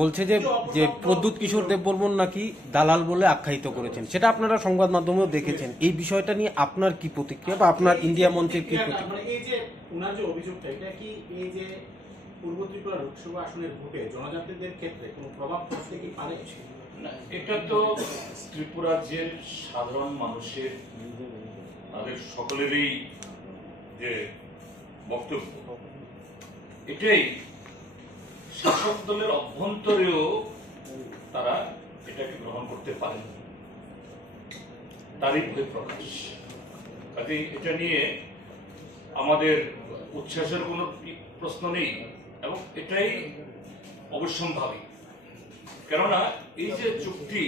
বলছে যে যে প্রদ্যুৎ কিশোর দেববর্মন নাকি দালাল বলে আখ্যায়িত করেছেন, সেটা আপনারা সংবাদ মাধ্যমেও দেখেছেন। এই বিষয়টা নিয়ে আপনার কি প্রতিক্রিয়া বা আপনার ইন্ডিয়া মঞ্চের কি প্রতিক্রিয়া? এই যে ওনার যে অভিযোগটা, এটা কি এই যে পূর্ব ত্রিপুরা লোকসভা আসনের ভোটে জনজাতিদের ক্ষেত্রে কোনো প্রভাব পড়তে কি পারে? না, এটা তো ত্রিপুরা যে সাধারণ মানুষের তাদের সকলেরই যে বক্তব্য, এটাই শাসক দলের অভ্যন্তরেও তারা এটাকে গ্রহণ করতে পারে, তারই বহিঃপ্রকাশ। কাজে এটা নিয়ে আমাদের উচ্ছ্বাসের কোনো প্রশ্ন নেই এবং এটাই অবশ্যম্ভাবী। কেননা এই যে চুক্তি,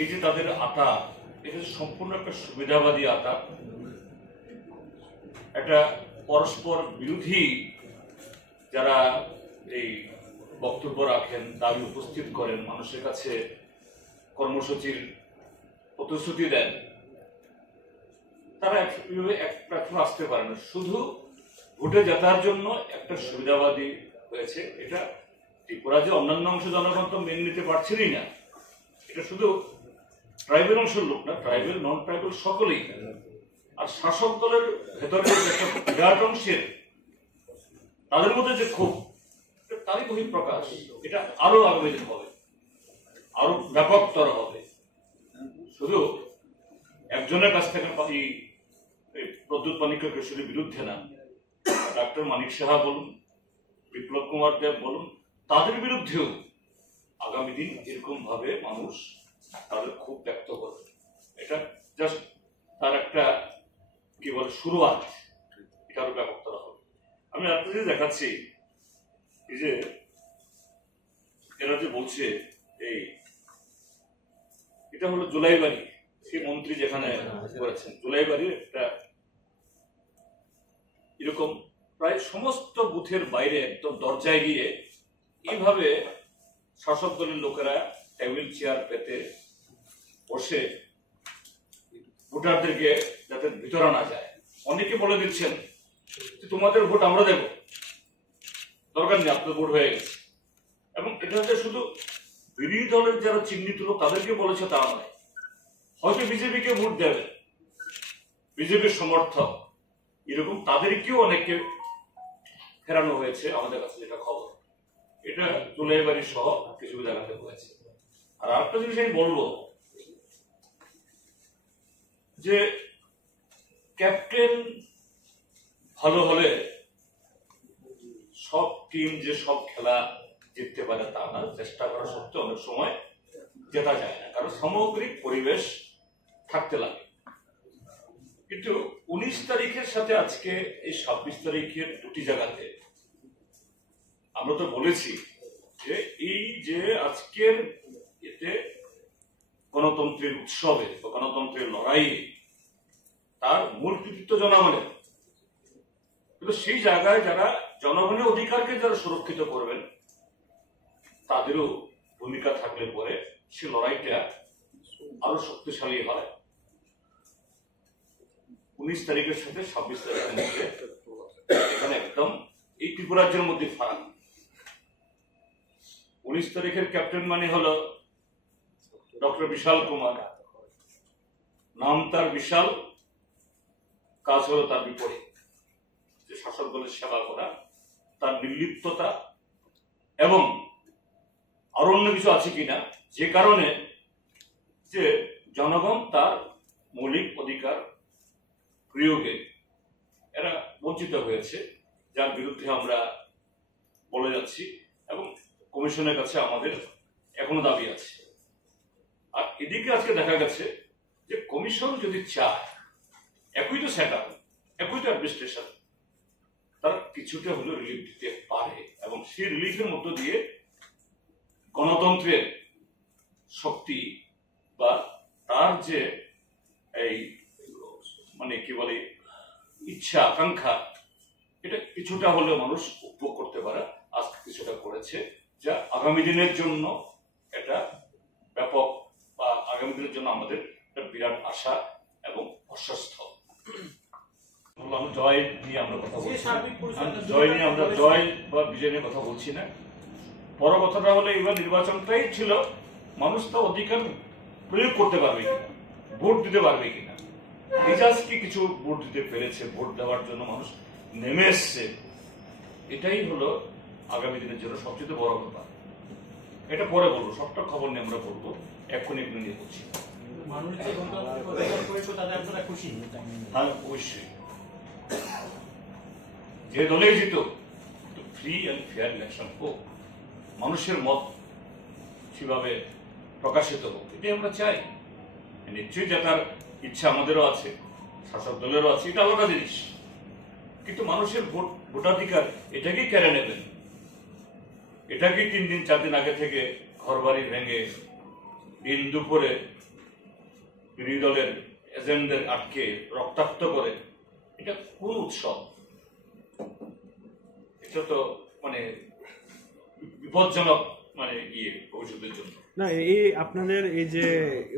এই যে তাদের আতা, এটা সম্পূর্ণ একটা সুবিধাবাদী আতা, একটা পরস্পর বিরোধী যারা এই বক্তব্য রাখেন, দাবি উপস্থিত করেন, মানুষের কাছে কর্মসূচির প্রতিশ্রুতি দেন, তারা একইভাবে এক প্ল্যাটফর্মে আসতে পারে না। শুধু ভোটে জেতার জন্য একটা সুবিধাবাদী হয়েছে। এটা ত্রিপুরা যে অন্যান্য অংশ জনগণ তো মেনে নিতে পারছেনই না। এটা শুধু ট্রাইবেল অংশের লোক না, ট্রাইবেল নন ট্রাইবেল সকলেই। আর শাসক দলের ভেতরে একটা বিরাট অংশের তাদের মধ্যে যে ক্ষোভ, তারই বহিঃপ্রকাশ। এটা আরো আগামী দিন হবে, আরো ব্যাপকতর হবে। শুধু একজনের কাছ থেকে প্রদ্যুৎ মানিক্য কিশোরের বিরুদ্ধে না, ডাক্তার মানিক সাহা বলুন, বিপ্লব কুমার দেব বলুন, তাদের বিরুদ্ধেও আগামী দিন এরকম ভাবে মানুষ তাদের ক্ষোভ ব্যক্ত করবে। এটা জাস্ট তার একটা কি বলে শুরুয়াত, এটা আরো ব্যাপকতর হবে। আমি আপনাদের দেখাচ্ছি, এই যে এরা যে বলছে, এই এটা হলো জুলাইবাড়ি, সেই মন্ত্রী যেখানে করেছেন জুলাইবাড়ির একটা এরকম প্রায় সমস্ত বুথের বাইরে একদম দরজায় গিয়ে এইভাবে শাসক দলের লোকেরা টেবিল চেয়ার পেতে বসে ভোটারদেরকে যাতে ভিতরে না যায়। অনেকে বলে দিচ্ছেন যে তোমাদের ভোট আমরা দেব, দরকার নেই, আপনার ভোট হয়ে গেছে। এবং এটা হচ্ছে শুধু বিরোধী দলের যারা চিহ্নিত লোক তাদেরকে বলেছে তা নয়, হয়তো বিজেপিকে ভোট দেবে, বিজেপির সমর্থক এরকম তাদেরকেও অনেককে ফেরানো হয়েছে আমাদের কাছে যেটা খবর। এটা জুলাইবাড়ি সহ কিছু জায়গাতে হয়েছে। আর আরেকটা জিনিস আমি বলবো যে ক্যাপ্টেন ভালো হলে সব টিম যে সব খেলা জিততে পারে তা না, চেষ্টা করা সত্ত্বেও অনেক সময় জেতা যায় না, কারণ সামগ্রিক পরিবেশ থাকতে লাগে। কিন্তু 19 তারিখের সাথে আজকে এই 26 তারিখের দুটি জায়গাতে আমরা তো বলেছি যে এই যে আজকের এতে গণতন্ত্রের উৎসবে বা গণতন্ত্রের লড়াইয়ে তার মূল কৃতিত্ব জনগণের। কিন্তু সেই জায়গায় যারা জনগণের অধিকারকে যারা সুরক্ষিত করবেন তাদেরও ভূমিকা থাকলে পরে সে লড়াইটা আরো শক্তিশালী হয়। 19 তারিখের সাথে 26 তারিখের মধ্যে এখানে একদম এই ত্রিপুরাজ্যের মধ্যে ফারাক। 19 তারিখের ক্যাপ্টেন মানে হলো ডক্টর বিশাল কুমার, নাম তার বিশাল, কাজ হলো তার বিপরীত, যে শাসক দলের সেবা করা, তার নির্লিপ্ততা এবং আরো অন্য কিছু আছে কিনা যে কারণে যে জনগণ তার মৌলিক অধিকার প্রয়োগে এরা বঞ্চিত হয়েছে, যার বিরুদ্ধে আমরা বলে যাচ্ছি এবং কমিশনের কাছে আমাদের এখনো দাবি আছে। আর এদিকে আজকে দেখা গেছে যে কমিশন যদি চায়, একই তো সেট আপ, একই তো অ্যাডমিনিস্ট্রেশন, তারা কিছুটা হলেও রিলিফ দিতে পারে এবং সেই রিলিফের মধ্য দিয়ে গণতন্ত্রের শক্তি বা তার যে এই মানে কি বলে ইচ্ছা আকাঙ্ক্ষা, এটা কিছুটা হলেও মানুষ উপভোগ করতে পারে। আজকে কিছুটা করেছে, যা আগামী দিনের জন্য এটা ব্যাপক বা আগামী দিনের জন্য আমাদের একটা বিরাট আশা এবং অস্বস্থ। আমরা জয় নিয়ে আমরা কথা যে বলছি সার্বিক পরিচালনা জয় নিয়ে আমরা জয় বা বিজয় নিয়ে কথা বলছি না। বড় কথাটা হলো এবার নির্বাচনটাই ছিল মানুষ তো অধিকার প্রয়োগ করতে পারবে কিনা, ভোট দিতে পারবে কিনা। মেজাজ কি কিছু ভোট দিতে পেরেছে, ভোট দেওয়ার জন্য মানুষ নেমে এসছে, এটাই হলো আগামী দিনের জন্য সবচেয়ে বড় কথা। এটা পরে বলবো, সবটা খবর নিয়ে আমরা বলবো, এক্ষুনি এগুলো নিয়ে বলছি। মানুষ যে গণতান্ত্রিক অধিকার করেছে তাতে আপনারা খুশি? হ্যাঁ, অবশ্যই। যে দলেই জিত ফ্রি অ্যান্ড ফেয়ার ইলেকশন হোক, মানুষের মত সেভাবে প্রকাশিত হোক, এটাই আমরা চাই। নিশ্চয়ই জেতার ইচ্ছা আমাদেরও আছে, শাসক দলেরও আছে, এটা আলাদা জিনিস। কিন্তু মানুষের ভোটাধিকার এটাকেই কেড়ে নেবেন, এটাকেই 3 দিন 4 দিন আগে থেকে ঘর বাড়ি ভেঙে দিন দুপুরে বিরোধী দলের এজেন্টদের আটকে রক্তাক্ত করে, এটা কোন উৎসব? এটা তো মানে বিপজ্জনক, মানে ভবিষ্যতের জন্য। না, এই আপনাদের এই যে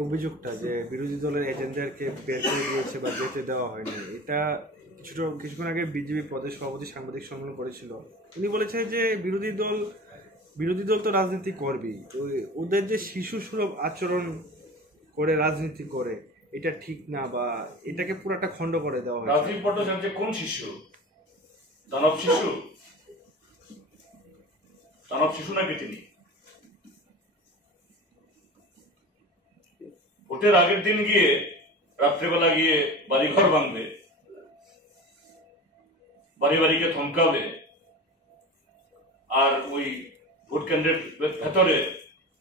অভিযোগটা যে বিরোধী দলের এজেন্টদেরকে বের করে দিয়েছে বা যেতে দেওয়া হয়নি, এটা কিছুক্ষণ আগে বিজেপি প্রদেশ সভাপতি সাংবাদিক সম্মেলন করেছিল। উনি বলেছেন যে বিরোধী দল তো রাজনীতি করবেই, তো ওদের যে শিশু সুলভ আচরণ করে রাজনীতি করে এটা ঠিক না, বা এটাকে পুরাটা খণ্ড করে দেওয়া হয়। রাজীব ভট্টাচার্য কোন শিশু? দানব শিশু? দানব শিশু নাকি তিনি? ভোটের আগের দিন গিয়ে রাত্রেবেলা গিয়ে বাড়িঘর ভাঙবে, বাড়ি বাড়িকে থমকাবে, আর ওই ভোট কেন্দ্রের ভেতরে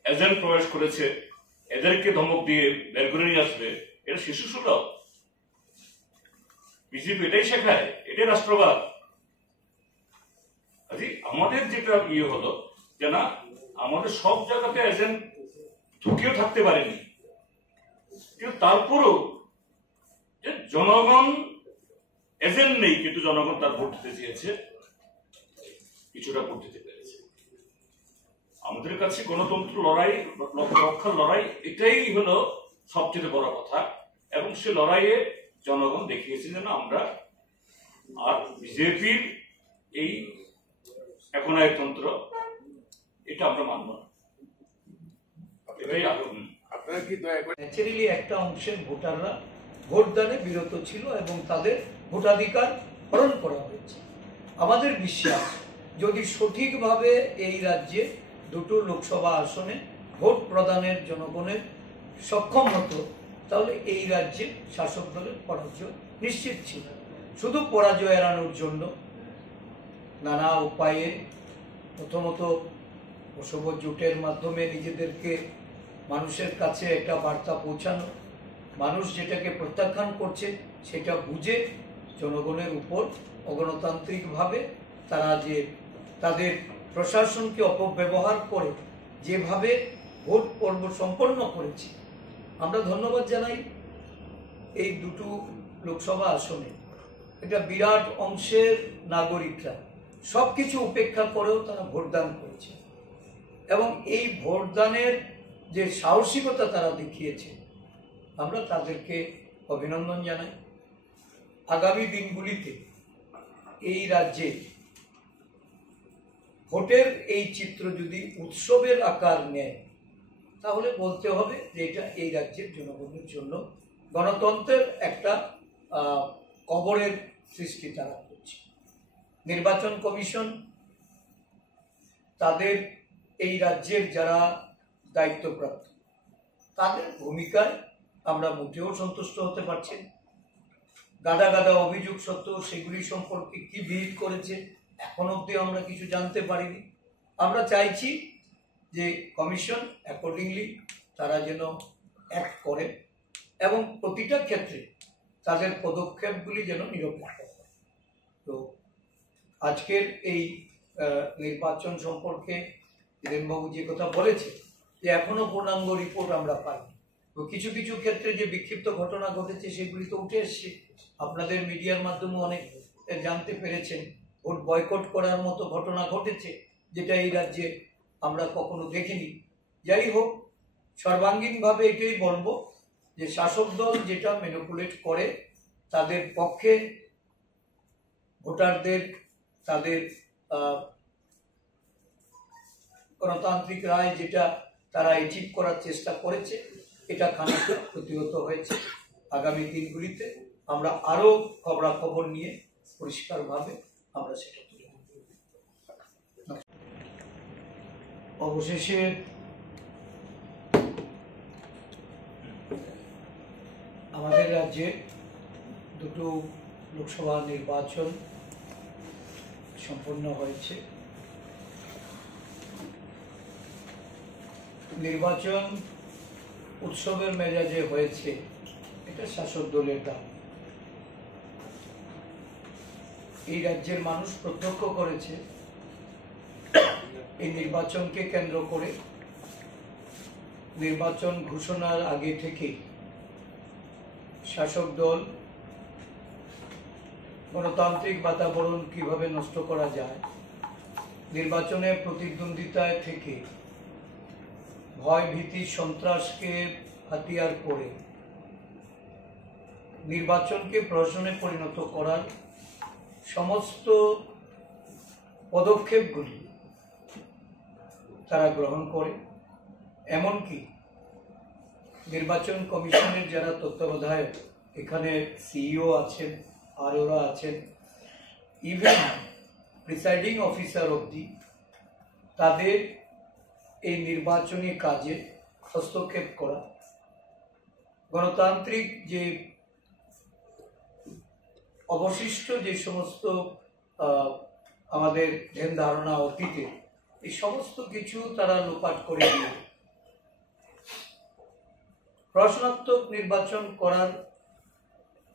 এজেন্ট প্রবেশ করেছে এদেরকে ধমক দিয়ে বের করে নিয়ে আসবে, এটা শিশু সুলভ? বিজেপি এটাই শেখায়, এটাই রাষ্ট্রবাদ। আমাদের যেটা হলো যে না, আমাদের সব জায়গাতে এজেন্ট ঢুকেও থাকতে পারেনি, কিন্তু তারপরও যে জনগণ এজেন্ট নেই, কিন্তু জনগণ তার ভোট দিতে চেয়েছে, কিছুটা ভোট দিতে পেরেছে। আমাদের কাছে গণতন্ত্র লড়াই, রক্ষার লড়াই, এটাই হলো সবচেয়ে বড় কথা। এবং সে লড়াইয়ে জনগণ দেখিয়েছে যে না, আমরা আর বিজেপির এই একনায়কতন্ত্র এটা আমরা মানব না। এটাই আপনারা কি দয়া করে ন্যাচারালি একটা অংশের ভোটাররা ভোটদানে বিরত ছিল এবং তাদের ভোটাধিকার হরণ করা হয়েছে। আমাদের বিশ্বাস, যদি সঠিকভাবে এই রাজ্যে 2টো লোকসভা আসনে ভোট প্রদানের জনগণের সক্ষম হতো, তাহলে এই রাজ্যে শাসক দলের পরাজয় নিশ্চিত ছিল। শুধু পরাজয় এড়ানোর জন্য নানা উপায়ে, প্রথমত অশুভ জোটের মাধ্যমে নিজেদেরকে মানুষের কাছে একটা বার্তা পৌঁছানো, মানুষ যেটাকে প্রত্যাখ্যান করছে সেটা বুঝে জনগণের উপর অগণতান্ত্রিকভাবে তারা যে তাদের প্রশাসনকে অপব্যবহার করে যেভাবে ভোট পর্ব সম্পন্ন করেছে, আমরা ধন্যবাদ জানাই এই 2টো লোকসভা আসনে। এটা বিরাট অংশের নাগরিকরা সবকিছু উপেক্ষা করেও তারা ভোটদান করেছে এবং এই ভোটদানের যে সাহসিকতা তারা দেখিয়েছে, আমরা তাদেরকে অভিনন্দন জানাই। আগামী দিনগুলিতে এই রাজ্যে ভোটের এই চিত্র যদি উৎসবের আকার নেয়, তাহলে বলতে হবে যে এটা এই রাজ্যের জনগণের জন্য গণতন্ত্রের একটা কবরের সৃষ্টি তারা করছে। নির্বাচন কমিশন তাদের এই রাজ্যের যারা দায়িত্বপ্রাপ্ত, তাদের ভূমিকায় আমরা মোটেও সন্তুষ্ট হতে পারছি না। গাদা গাদা অভিযোগ সত্ত্বেও সেগুলি সম্পর্কে কি বিহিত করেছে এখন অবধি আমরা কিছু জানতে পারিনি। আমরা চাইছি যে কমিশন অ্যাকর্ডিংলি তারা যেন অ্যাক্ট করে এবং প্রতিটা ক্ষেত্রে তাদের পদক্ষেপগুলি যেন নিরপেক্ষ হয়। তো আজকের এই নির্বাচন সম্পর্কে ধীরেনবাবু যে কথা বলেছে যে এখনো পূর্ণাঙ্গ রিপোর্ট আমরা পাইনি, তো কিছু কিছু ক্ষেত্রে যে বিক্ষিপ্ত ঘটনা ঘটেছে সেগুলি তো উঠে এসছে, আপনাদের মিডিয়ার মাধ্যমে অনেক জানতে পেরেছেন। ভোট বয়কট করার মতো ঘটনা ঘটেছে যেটা এই রাজ্যে আমরা কখনো দেখিনি। যাই হোক, সর্বাঙ্গীনভাবে এটাই বলবো যে শাসক দল যেটা ম্যানিপুলেট করে তাদের পক্ষে ভোটারদের তাদের গণতান্ত্রিক রায় যেটা তারা অ্যাচিভ করার চেষ্টা করেছে, এটা খানিকটা প্রতিহত হয়েছে। আগামী দিনগুলিতে আমরা আরো খবরাখবর নিয়ে পরিষ্কারভাবে আমরা সেটা তুলে ধরব। অবশেষে আমাদের রাজ্যে দুটো লোকসভা নির্বাচন সম্পন্ন হয়েছে। নির্বাচন উৎসবের মেজাজে হয়েছে, এটা শাসক দলের দাবি। এই রাজ্যের মানুষ প্রত্যক্ষ করেছে এই নির্বাচনকে কেন্দ্র করে নির্বাচন ঘোষণার আগে থেকে শাসক দল গণতান্ত্রিক বাতাবরণ কিভাবে নষ্ট করা যায়, নির্বাচনে প্রতিদ্বন্দ্বিতায় থেকে ভয় ভীতি সন্ত্রাসকে হাতিয়ার করে নির্বাচনকে প্রহসনে পরিণত করার সমস্ত পদক্ষেপগুলি তারা গ্রহণ করে। এমনকি নির্বাচন কমিশনের যারা তত্ত্বাবধায়ক, এখানে সিইও আছেন, আরওরা আছেন, ইভেন প্রিসাইডিং অফিসার অবধি তাদের এই নির্বাচনী কাজে হস্তক্ষেপ করা, গণতান্ত্রিক যে অবশিষ্ট যে সমস্ত আমাদের ধ্যান ধারণা অতীতে, এই সমস্ত কিছু তারা লোপাট করে দিয়ে প্রশ্নাত্মক নির্বাচন করার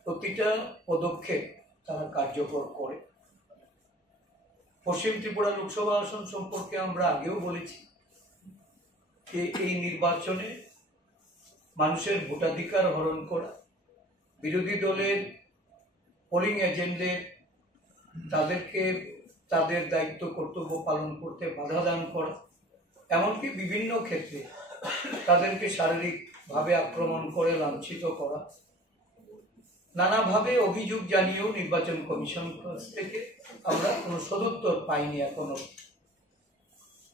প্রতিটা পদক্ষেপ তারা কার্যকর করে। পশ্চিম ত্রিপুরা লোকসভা আসন সম্পর্কে আমরা আগেও বলেছি যে এই নির্বাচনে মানুষের ভোটাধিকার হরণ করা, বিরোধী দলের পোলিং এজেন্টদের তাদেরকে তাদের দায়িত্ব কর্তব্য পালন করতে বাধা দান করা, এমনকি বিভিন্ন ক্ষেত্রে তাদেরকে শারীরিকভাবে আক্রমণ করে লাঞ্ছিত করা, নানাভাবে অভিযোগ জানিয়েও নির্বাচন কমিশন থেকে আমরা কোনো সদুত্তর পাইনি এখনো।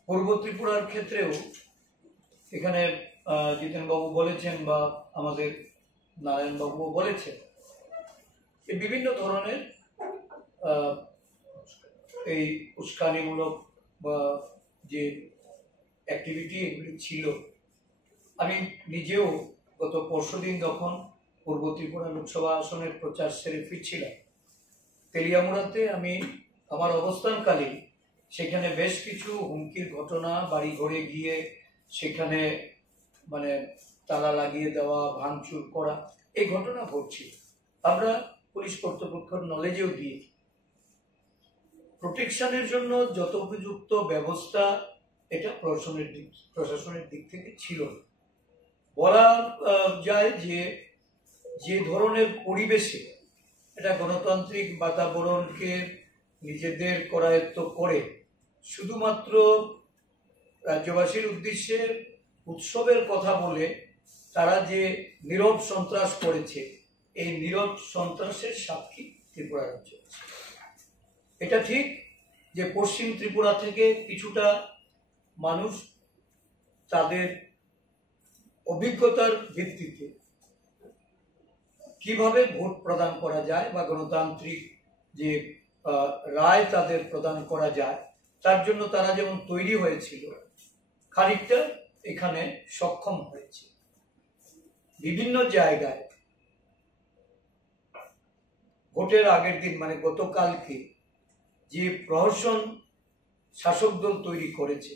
পূর্ব ত্রিপুরার ক্ষেত্রেও এখানে জিতেনবাবু বলেছেন বা আমাদের নারায়ণবাবুও বলেছেন, বিভিন্ন ধরনের এই উস্কানিমূলক বা যে অ্যাক্টিভিটি এগুলি ছিল। আমি নিজেও গত পরশুদিন যখন পূর্ব ত্রিপুরা লোকসভা আসনের প্রচার সেরে ফিরছিলাম, তেলিয়ামুড়াতে আমি আমার অবস্থানকালে সেখানে বেশ কিছু হুমকির ঘটনা, বাড়ি ঘরে গিয়ে সেখানে মানে তালা লাগিয়ে দেওয়া, ভাঙচুর করা, এই ঘটনা ঘটছিল। আমরা পুলিশ কর্তৃপক্ষের নলেজেও দিয়ে প্রোটেকশনের জন্য যত উপযুক্ত ব্যবস্থা এটা প্রশাসনের দিক থেকে ছিল না। বলা যায় যে যে ধরনের পরিবেশে এটা গণতান্ত্রিক বাতাবরণকে নিজেদের করায়ত্ত করে শুধুমাত্র রাজ্যবাসীর উদ্দেশ্যে উৎসবের কথা বলে তারা যে নীরব সন্ত্রাস করেছে, এই নীরব সন্ত্রাসের সাক্ষী ত্রিপুরা রাজ্য। এটা ঠিক যে পশ্চিম ত্রিপুরা থেকে কিছুটা মানুষ তাদের অভিজ্ঞতার ভিত্তিতে কিভাবে ভোট প্রদান করা যায় বা গণতান্ত্রিক যে রায় তাদের প্রদান করা যায়, তার জন্য তারা যেমন তৈরি হয়েছিল, খানিকটা এখানে সক্ষম হয়েছে। বিভিন্ন জায়গায় ভোটের আগের দিন মানে গতকালকে যে প্রহসন শাসক দল তৈরি করেছে,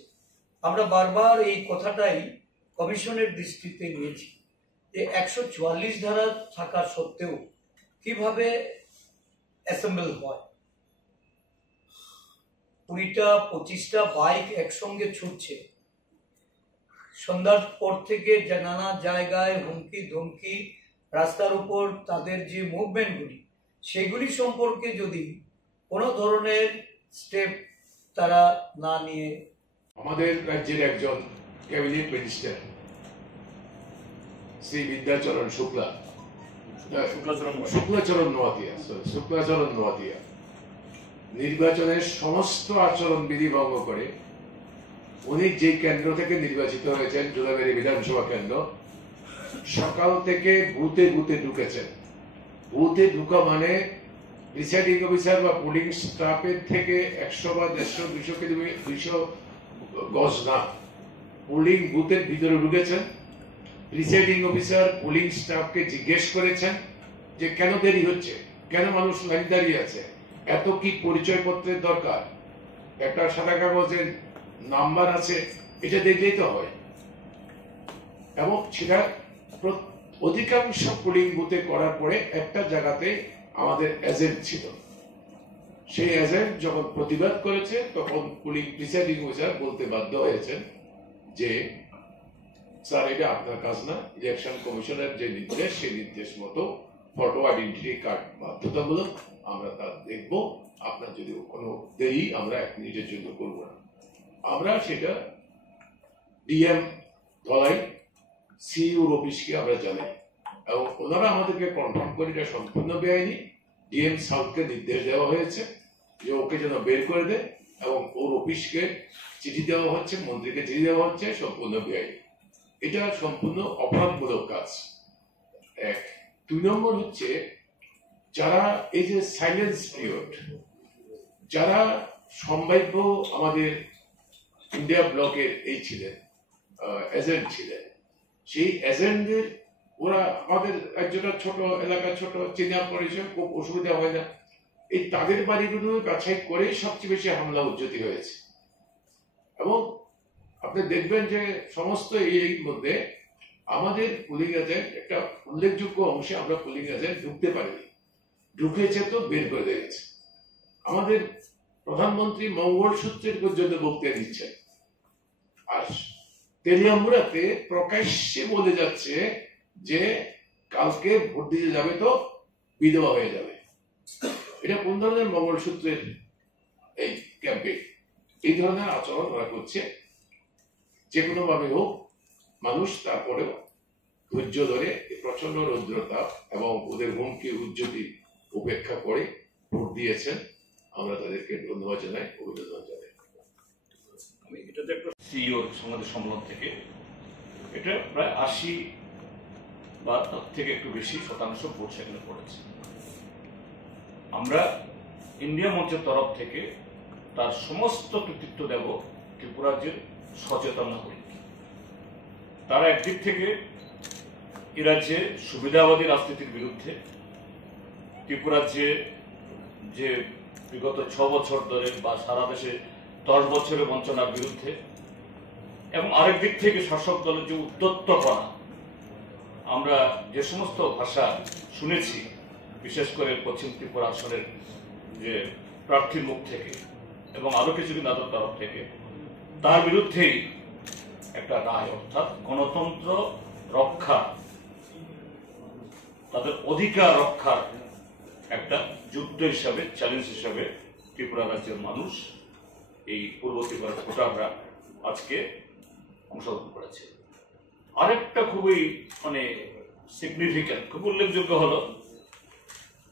আমরা বারবার এই কথাটাই কমিশনের দৃষ্টিতে নিয়েছি যে 144 ধারা থাকা সত্ত্বেও কিভাবে অ্যাসেম্বল হয়, 20টা-25টা বাইক একসঙ্গে ছুটছে, সন্ধ্যার পর থেকে নানা জায়গায় হুমকি ধমকি, রাস্তার উপর তাদের যে মুভমেন্টগুলি, সেগুলি সম্পর্কে যদি কোনো ধরনের স্টেপ তারা না নিয়ে। আমাদের রাজ্যের একজন ক্যাবিনেট মিনিস্টার শ্রী বিদ্যাচরণ শুক্লাচরণ নোয়াতিয়া নির্বাচনের সমস্ত আচরণবিধি ভঙ্গ করে উনি যে কেন্দ্র থেকে নির্বাচিত হয়েছেন জুলাইবাড়ি বিধানসভা কেন্দ্র, সকাল থেকে বুথে বুথে ঢুকেছেন। বুথে ঢুকা মানে প্রিসাইডিং অফিসার বা পোলিং স্টাফের থেকে 100 বা 150, 200 গজ না, পোলিং বুথের ভিতরে ঢুকেছেন। প্রিসাইডিং অফিসার পোলিং স্টাফকে জিজ্ঞেস করেছেন যে কেন দেরি হচ্ছে, কেন মানুষ লাইন দাঁড়িয়ে আছে, এত কি পরিচয়পত্রের দরকার, একটা সাদা কাগজের নাম্বার আছে, এটা দেখলেই তো হয়। এবং সেটা অধিকাংশ পোলিং বুথে করার পরে একটা জায়গাতে আমাদের এজেন্ট ছিল, সেই এজেন্ট যখন প্রতিবাদ করেছে তখন পুলিং প্রিসাইডিং অফিসার বলতে বাধ্য হয়েছেন যে স্যার এটা আপনার কাজ না, ইলেকশন কমিশনের যে নির্দেশ সেই নির্দেশ মতো ফটো আইডেন্টিটি কার্ড বাধ্যতামূলক, আমরা তা দেখবো, আপনার যদি কোনো দেরি আমরা 1 মিনিটের জন্য করবো না। আমরা সেটা ডিএম ধলাই সিইউর অফিসকে আমরা জানাই এবং ওনারা আমাদেরকে কনফার্ম করে এটা সম্পূর্ণ বেআইনি। ডিএম সাউথকে নির্দেশ দেওয়া হয়েছে যে ওকে যেন বের করে দেয় এবং ওর অফিসকে চিঠি দেওয়া হচ্ছে, মন্ত্রীকে চিঠি দেওয়া হচ্ছে, সম্পূর্ণ বেআইনি। এটা সম্পূর্ণ অপরাধমূলক কাজ। 1 2 নম্বর হচ্ছে যারা এই যে সাইলেন্স পিরিয়ড, যারা সম্ভাব্য আমাদের ইন্ডিয়া ব্লকের এই ছিলেন এজেন্ট ছিলেন, সেই এজেন্টদের ওরা আমাদের রাজ্যটা ছোট এলাকা, ছোট চেনা পরিচয়, খুব অসুবিধা হয় না, এই তাদের বাড়িগুলো বাছাই করে সবচেয়ে বেশি হামলা উজ্জ্বতি হয়েছে। এবং আপনি দেখবেন যে সমস্ত এই মধ্যে আমাদের পুলিং এজেন্ট একটা উল্লেখযোগ্য অংশে আমরা পুলিং এজেন্ট ঢুকতে পারিনি, ঢুকেছে তো বের করে দিয়েছে। আমাদের প্রধানমন্ত্রী মঙ্গল সূত্রের পর্যন্ত বক্তৃতা দিচ্ছেন, আর তেলিয়ামুড়াতে প্রকাশ্যে বলে যাচ্ছে যে কালকে ভোট দিতে যাবে তো বিধবা হয়ে যাবে। এটা কোন ধরনের মঙ্গলসূত্রের এই ক্যাম্পেইন? এই ধরনের আচরণ ওরা করছে। যে কোনো ভাবে হোক মানুষ তারপরেও ধৈর্য ধরে প্রচন্ড রৌদ্রতাপ এবং ওদের হুমকি উজ্জ্বতি উপেক্ষা করে ভোট দিয়েছেন। আমরা তাদেরকে ধন্যবাদ জানাই, অভিনন্দন জানাই। আমি এটাতে একটা সিইওর সমাজের সম্মেলন থেকে এটা প্রায় 80 বা তার থেকে একটু বেশি শতাংশ ভোট সেখানে পড়েছে। আমরা ইন্ডিয়া মঞ্চের তরফ থেকে তার সমস্ত কৃতিত্ব দেব ত্রিপুরা রাজ্যের সচেতন নাগরিক। তারা একদিক থেকে এ রাজ্যে সুবিধাবাদী রাজনীতির বিরুদ্ধে, ত্রিপুরা রাজ্যে যে বিগত 6 বছর ধরে বা সারা দেশে 10 বছরের বঞ্চনার বিরুদ্ধে, এবং আরেক দিক থেকে শাসক দলের যে উদ্যত্তপনা, আমরা যে সমস্ত ভাষা শুনেছি বিশেষ করে পশ্চিম ত্রিপুরা আসনের যে প্রার্থীর মুখ থেকে এবং আরো কিছু তাদের তরফ থেকে, তার বিরুদ্ধেই একটা রায়, অর্থাৎ গণতন্ত্র রক্ষা, তাদের অধিকার রক্ষার একটা যুদ্ধ হিসাবে, চ্যালেঞ্জ হিসাবে ত্রিপুরা রাজ্যের মানুষ, এই পূর্ব ত্রিপুরার ভোটাররা আজকে অংশগ্রহণ করেছে। আরেকটা খুবই সিগনিফিক্যান্ট, খুব উল্লেখযোগ্য হলো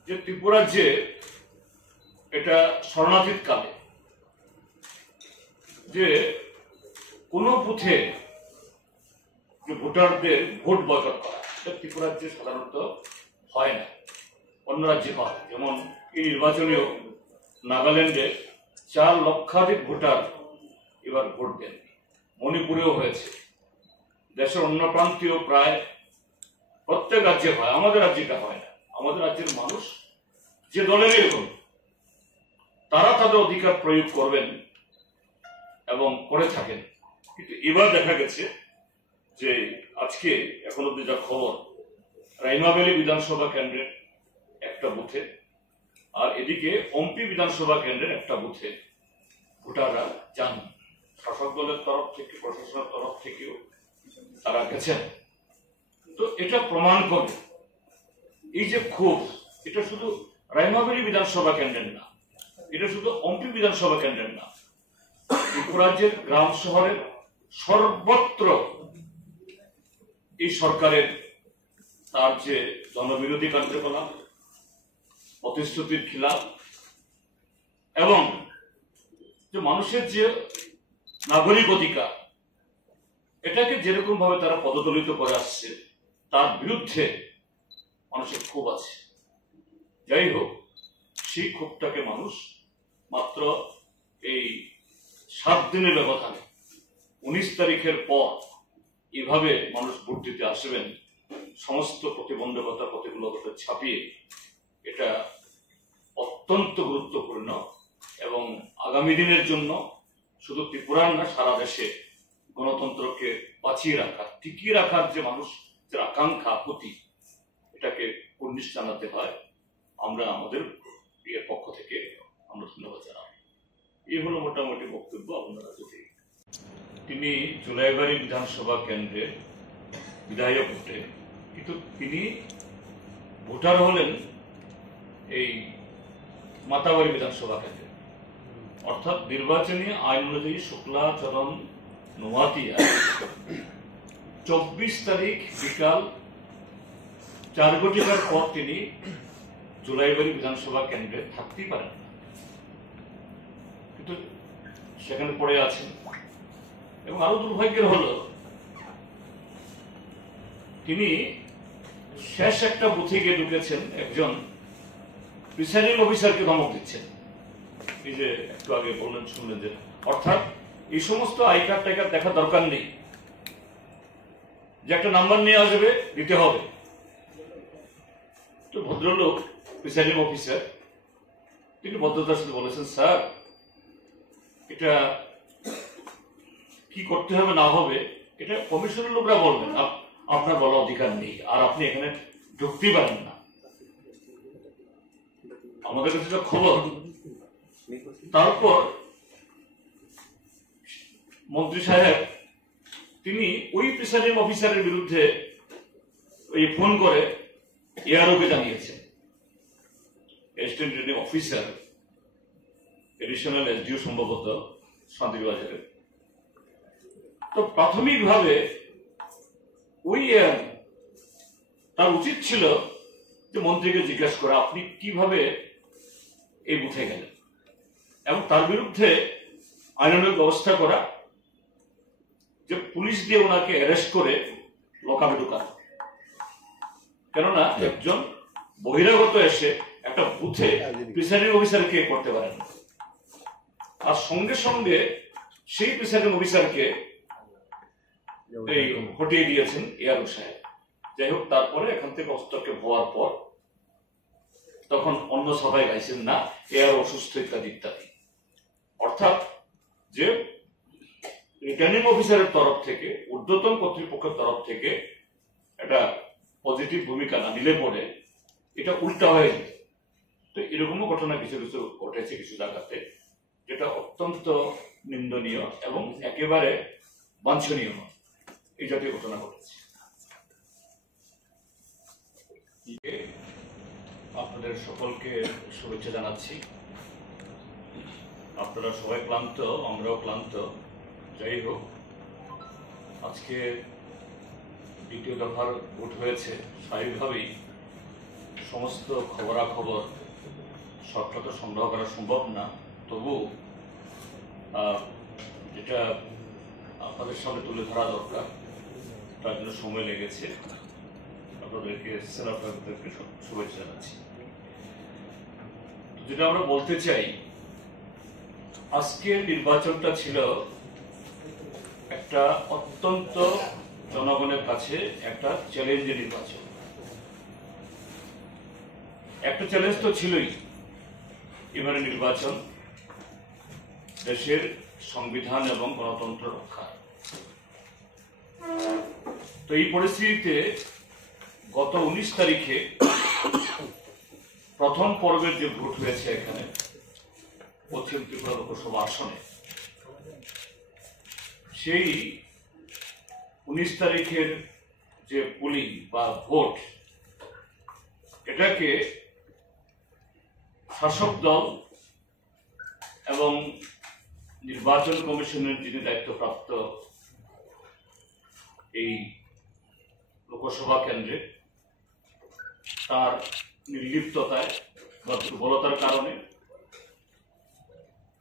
যে ত্রিপুরা যে এটা শরণার্থীর কালে যে কোনো বুথে যে ভোটারদের ভোট বয়কট করা, এটা ত্রিপুরা রাজ্যে সাধারণত হয় না, অন্য রাজ্যে হয়। যেমন এই নির্বাচনেও নাগাল্যান্ডে 4 লক্ষাধিক ভোটার এবার ভোট দেন, মণিপুরেও হয়েছে, দেশের অন্য প্রান্তীয় প্রায় প্রত্যেক রাজ্যে হয়, আমাদের রাজ্যটা হয় না। আমাদের রাজ্যের মানুষ যে দলেরই হোক তারা তাদের অধিকার প্রয়োগ করবেন এবং করে থাকেন। কিন্তু এবার দেখা গেছে যে আজকে এখন অব্দি যা খবর, রাইমাবেলি বিধানসভা কেন্দ্রের একটা বুথে আর এদিকে অম্পি বিধানসভা কেন্দ্রের একটা বুথে ভোটাররা যান, শাসক দলের তরফ থেকে, প্রশাসনের তরফ থেকেও তারা গেছেন। তো এটা প্রমাণ করে এই যে ক্ষোভ, এটা শুধু রাইমাবেলি বিধানসভা কেন্দ্রের না, এটা শুধু অম্পি বিধানসভা কেন্দ্রের না, ত্রিপুরা রাজ্যের গ্রাম শহরের সর্বত্র এই সরকারের তার যে জনবিরোধী কার্যকলাপ, প্রতিশ্রুতির খিলাফ এবং যে মানুষের যে নাগরিক অধিকার এটাকে যেরকম ভাবে তারা পদদলিত করে আসছে তার বিরুদ্ধে মানুষের ক্ষোভ আছে। যাই হোক, সেই ক্ষোভটাকে মানুষ মাত্র এই 7 দিনের ব্যবধানে 19 তারিখের পর এভাবে মানুষ ভোট দিতে আসবেন, সমস্ত প্রতিবন্ধকতা প্রতিকূলতা ছাপিয়ে, এটা অত্যন্ত গুরুত্বপূর্ণ এবং আগামী দিনের জন্য শুধু ত্রিপুরার না, সারা দেশে গণতন্ত্রকে বাঁচিয়ে রাখার, টিকিয়ে রাখার যে মানুষের আকাঙ্ক্ষা প্রতি, এটাকে কুর্নিশ জানাতে হয়। আমরা আমাদের এর পক্ষ থেকে আমরা ধন্যবাদ জানাই। এই হলো মোটামুটি বক্তব্য। আপনারা যদি তিনি জুলাইবাড়ি বিধানসভা কেন্দ্রের বিধায়ক ভোটে, কিন্তু তিনি ভোটার হলেন এই মাতাবাড়ি বিধানসভা কেন্দ্রে, অর্থাৎ নির্বাচনী আইন অনুযায়ী শুক্লাচরণ নোয়াতিয়া 24 তারিখ বিকাল 4 ঘটিকার পর তিনি জুলাইবাড়ি বিধানসভা কেন্দ্রে থাকতেই পারেন না, কিন্তু সেখানে পড়ে আছেন। এবং আরো দুর্ভাগ্যের হলো তিনি শেষ একটা বুথে গিয়ে ঢুকেছেন, একজন প্রিসাইডিং অফিসারকে ধমক দিচ্ছেন। এই যে একটু আগে বললেন, শুনলেন যে, অর্থাৎ এই সমস্ত আই কার্ড টাই কার্ড দেখার দরকার নেই, যে একটা নাম্বার নিয়ে আসবে, দিতে হবে। তো ভদ্রলোক প্রিসাইডিং অফিসার তিনি ভদ্রতার সাথে বলেছেন, স্যার এটা কি করতে হবে না হবে এটা কমিশনের লোকরা বলবেন, আপনার বলার অধিকার নেই, আর আপনি এখানে ঢুকতেই পারেন না। আমাদের কাছে যা খবর, তারপর মন্ত্রী সাহেব তিনি ওই প্রিসাইডিং অফিসারের বিরুদ্ধে ওই ফোন করে এআরওকে জানিয়েছেন, assistant returning officer, additional SDO সম্ভবত শান্তিবাজারের। তো প্রাথমিকভাবে ওই তার উচিত ছিল যে মন্ত্রীকে জিজ্ঞাসা করা, আপনি কিভাবে এই বুথে গেলেন, এবং তার বিরুদ্ধে আইনানুগ ব্যবস্থা করা, যে পুলিশ দিয়ে ওনাকে অ্যারেস্ট করে লকআপে ঢোকানো। কেননা একজন বহিরাগত এসে একটা বুথে প্রিসাইডিং অফিসারকে করতে পারেন না, আর সঙ্গে সঙ্গে সেই প্রিসাইডিং অফিসারকে এই হটিয়ে দিয়েছেন এআরও সাহেব। যাই হোক, তারপরে এখান থেকে হস্তক্ষেপ হওয়ার পর তখন অন্য সবাই গাইছেন না, এআরও অসুস্থ ইত্যাদি ইত্যাদি। অর্থাৎ যে রিটার্নিং অফিসারের তরফ থেকে, ঊর্ধ্বতন কর্তৃপক্ষের তরফ থেকে একটা পজিটিভ ভূমিকা না নিলে পরে এটা উল্টা হয়ে যেত। তো এরকমও ঘটনা কিছু কিছু ঘটেছে কিছু জায়গাতে, যেটা অত্যন্ত নিন্দনীয় এবং একেবারে বাঞ্ছনীয় নয়। এই জাতীয় ঘটনা ঘটেছে। আপনাদের সকলকে শুভেচ্ছা জানাচ্ছি। আপনারা সবাই ক্লান্ত, আমরাও ক্লান্ত। যাই হোক, আজকে দ্বিতীয় দফার ভোট হয়েছে। স্বাভাবিকভাবেই সমস্ত খবরাখবর সবটা তো সংগ্রহ করা সম্ভব না, তবু যেটা আপনাদের সামনে তুলে ধরা দরকার তার জন্য সময় লেগেছে। আপনাদেরকে আপনাদেরকে শুভেচ্ছা জানাচ্ছি। যেটা আমরা বলতে চাই, আজকের নির্বাচনটা ছিল একটা অত্যন্ত জনগণের কাছে একটা চ্যালেঞ্জের নির্বাচন। একটা চ্যালেঞ্জ তো ছিলই, এবারে নির্বাচন দেশের সংবিধান এবং গণতন্ত্র রক্ষা। তো এই পরিস্থিতিতে গত 19 তারিখে প্রথম পর্বের যে ভোট হয়েছে এখানে পশ্চিম ত্রিপুরা লোকসভা আসনে, সেই 19 তারিখের যে পুলিং বা ভোট, এটাকে শাসক দল এবং নির্বাচন কমিশনের যিনি দায়িত্বপ্রাপ্ত এই লোকসভা কেন্দ্রে, তার নির্লিপ্ততায় বা দুর্বলতার কারণে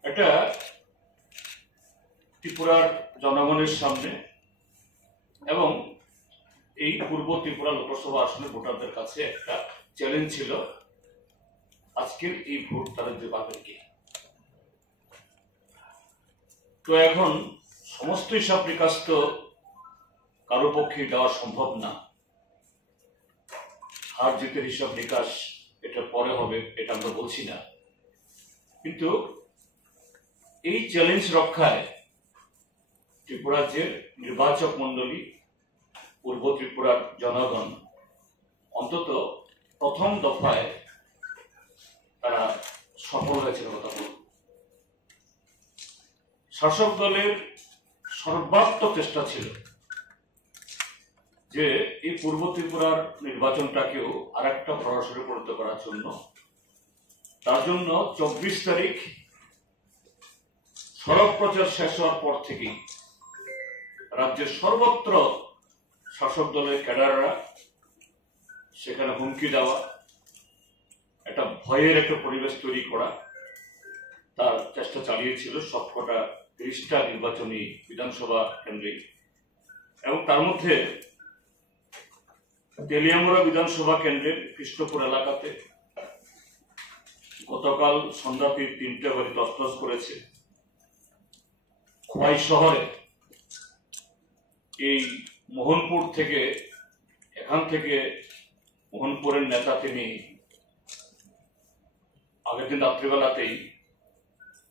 এটা ত্রিপুরার জনগণের সামনে এবং এই পূর্ব ত্রিপুরা লোকসভা আসনের ভোটারদের কাছে একটা চ্যালেঞ্জ ছিল আজকের এই ভোট তারা যে পাবেন কি। তো এখন সমস্ত হিসাব নিকাশ তো কারো পক্ষে দেওয়া সম্ভব না, হার জিতের হিসাব নিকাশ এটা পরে হবে, এটা আমরা বলছি না, কিন্তু এই চ্যালেঞ্জ রক্ষায় ত্রিপুরার যে নির্বাচক মন্ডলী, পূর্ব ত্রিপুরার জনগণ অন্তত প্রথম দফায় তারা সফল হয়েছিল কথা বলব। শাসক দলের সর্বাত্মক চেষ্টা ছিল যে এই পূর্ব ত্রিপুরার নির্বাচনটাকেও আর একটা প্রহসনে পরিণত করার জন্য। তার জন্য 24 তারিখ সড়ক প্রচার শেষ হওয়ার পর থেকেই রাজ্যের সর্বত্র শাসক দলের ক্যাডাররা সেখানে হুমকি দেওয়া, একটা ভয়ের একটা পরিবেশ তৈরি করা তার চেষ্টা চালিয়েছিল সবকটা 30টা নির্বাচনী বিধানসভা কেন্দ্রে। এবং তার মধ্যে তেলিয়ামুড়া বিধানসভা কেন্দ্রের কৃষ্ণপুর এলাকাতে গতকাল সন্ধ্যাতে 3টে বাড়ি তছনছ করেছে। খোয়াই শহরে এই মোহনপুর থেকে, এখান থেকে মোহনপুরের নেতা তিনি আগের দিন রাত্রিবেলাতেই,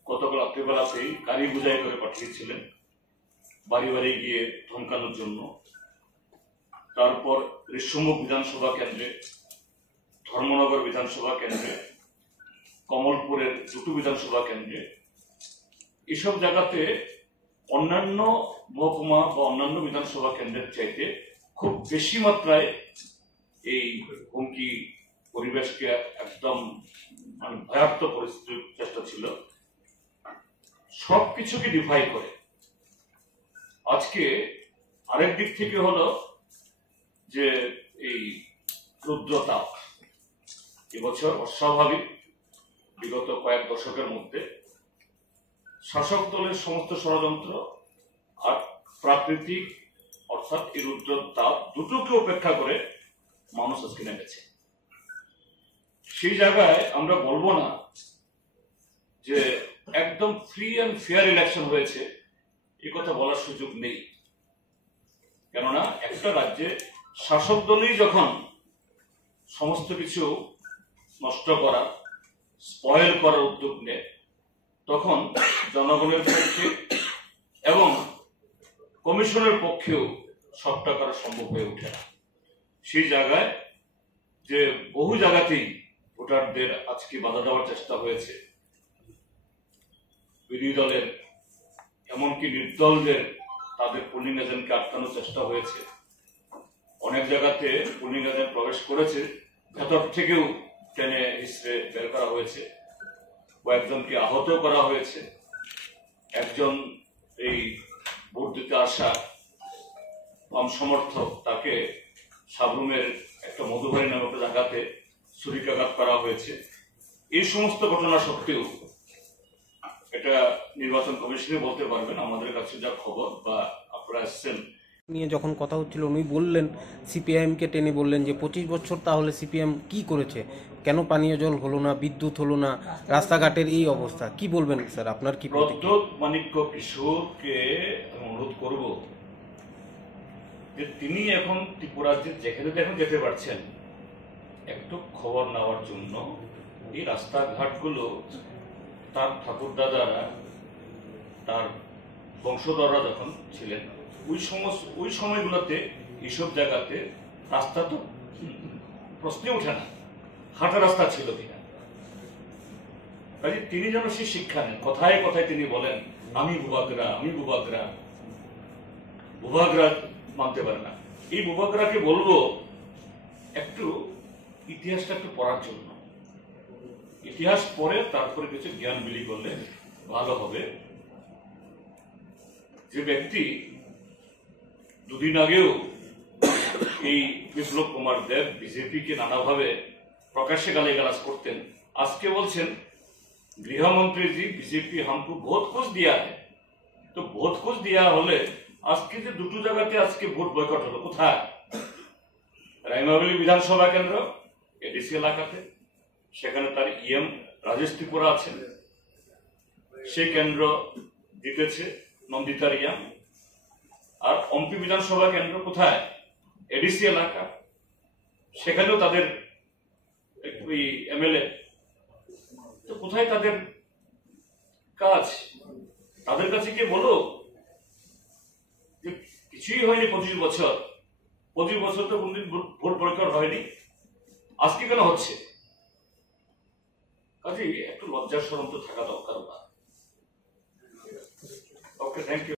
গতকাল রাত্রিবেলাতেই গাড়ি বুঝাই করে পাঠিয়েছিলেন বাড়ি বাড়ি গিয়ে ধমকানোর জন্য। তারপর ঋষ্যমুখ বিধানসভা কেন্দ্রে, ধর্মনগর বিধানসভা কেন্দ্রে, কমলপুরের দুটো বিধানসভা কেন্দ্রে, এসব জায়গাতে অন্যান্য মহকুমা বা অন্যান্য বিধানসভা কেন্দ্রের চাইতে খুব বেশি মাত্রায় এই হুমকি পরিবেশকে একদম ভয়ার্থ পরিস্থিতির চেষ্টা ছিল। সবকিছুকে ডিফাই করে আজকে আরেক দিক থেকে হলো যে এই রুদ্রতাপ এবছর অস্বাভাবিক। বিগত কয়েক দশকের মধ্যে শাসক দলের সমস্ত ষড়যন্ত্র আর প্রাকৃতিক অর্থাৎ এই রুদ্রতাপ দুটোকে উপেক্ষা করে মানুষ আজকে নেমেছে। সেই জায়গায় আমরা বলবো না যে একদম ফ্রি অ্যান্ড ফেয়ার ইলেকশন হয়েছে, এ কথা বলার সুযোগ নেই। কেননা একটা রাজ্যে শাসক দলই যখন সমস্ত কিছু নষ্ট করা, স্পয়েল করার উদ্যোগ নেয়, তখন জনগণের পক্ষে এবং কমিশনের পক্ষেও সবটা করা সম্ভব হয়ে ওঠে না। সেই জায়গায় যে বহু জায়গাতেই ভোটারদের আজকে বাধা দেওয়ার চেষ্টা হয়েছে, বিরোধী দলের এমনকি নির্দলদের তাদের পোলিং এজেন্টকে আটকানোর চেষ্টা হয়েছে। অনেক জায়গাতে পোলিং এজেন্ট প্রবেশ করেছে, ভেতর থেকেও টেনে হিসড়ে বের করা হয়েছে, কয়েকজনকে আহত করা হয়েছে। একজন এই ভোট দিতে আসা বাম সমর্থক, তাকে সাবরুমের একটা মধুবাড়ি নামক জায়গাতে ছুরিকাঘাত করা হয়েছে। এই সমস্ত ঘটনা সত্ত্বেও এটা নির্বাচন কমিশনে বলতে পারবেন, আমাদের কাছে যা খবর বা আপনারা আসছেন নিয়ে যখন কথা হচ্ছিল উনি বললেন, সিপিআইএমকে টেনে বললেন যে 25 বছর তাহলে সিপিএম কি করেছে, কেন পানীয় জল হলো না, বিদ্যুৎ হলো না, রাস্তাঘাটের এই অবস্থা, কি বলবেন স্যার, আপনার কি প্রতিক্রিয়া? প্রদ্যোৎ মাণিক্য কিশোরকে অনুরোধ করব যে তিনি এখন ত্রিপুরার যেখানে এখন যেতে পারছেন একটু খবর নেওয়ার জন্য এই রাস্তাঘাটগুলো তার ঠাকুরদাদারা, তার বংশধররা যখন ছিলেন ওই সময়গুলোতে এইসব জায়গাতে রাস্তা তো প্রশ্নে ওঠে না, হাঁটা রাস্তা ছিল কিনা। কাজে তিনি যেন সেই শিক্ষা নেন। কথায় কথায় তিনি বলেন আমি বুবাগরা, আমি বুবাগরা। বুবাগরা মানতে পারে না। এই বুবাগরাকে বলবো একটু ইতিহাসটা একটু পড়ার জন্য, ইতিহাস পড়ে তারপরে কিছু জ্ঞান বিলি করলে ভালো হবে। যে ব্যক্তি দুদিন আগেও এই বিপ্লব কুমার দেব বিজেপিকে নানাভাবে প্রকাশ্যে গালিগালাজ করতেন, আজকে বলছেন गृह मंत्री जी बीजेपी हमको बहुत कुछ दिया है, तो बहुत कुछ दिया হলে আজকে যে দুটো জায়গাতে আজকে ভোট বয়কট হলো, কোথায়? রাইমাবেলি বিধানসভা কেন্দ্র এডিসি এলাকাতে, সেখানে তার ইএম রাজেশ ত্রিপুরা আছেন, সে কেন্দ্র জিতেছে নন্দিতার ইয়াম। আর অম্পি বিধানসভা কেন্দ্র কোথায়? এডিসি এলাকা, সেখানেও তাদের ওই এমএলএ। তো কোথায় তাদের কাজ? তাদের কাছে গিয়ে বলো যে কিছুই হয়নি 25 বছর, 25 বছর তো কোনদিন ভোট বয়কট হয়নি, আজকে কেন হচ্ছে? কাজে একটু লজ্জার শরম তো থাকা দরকার। ওকে, থ্যাংক ইউ।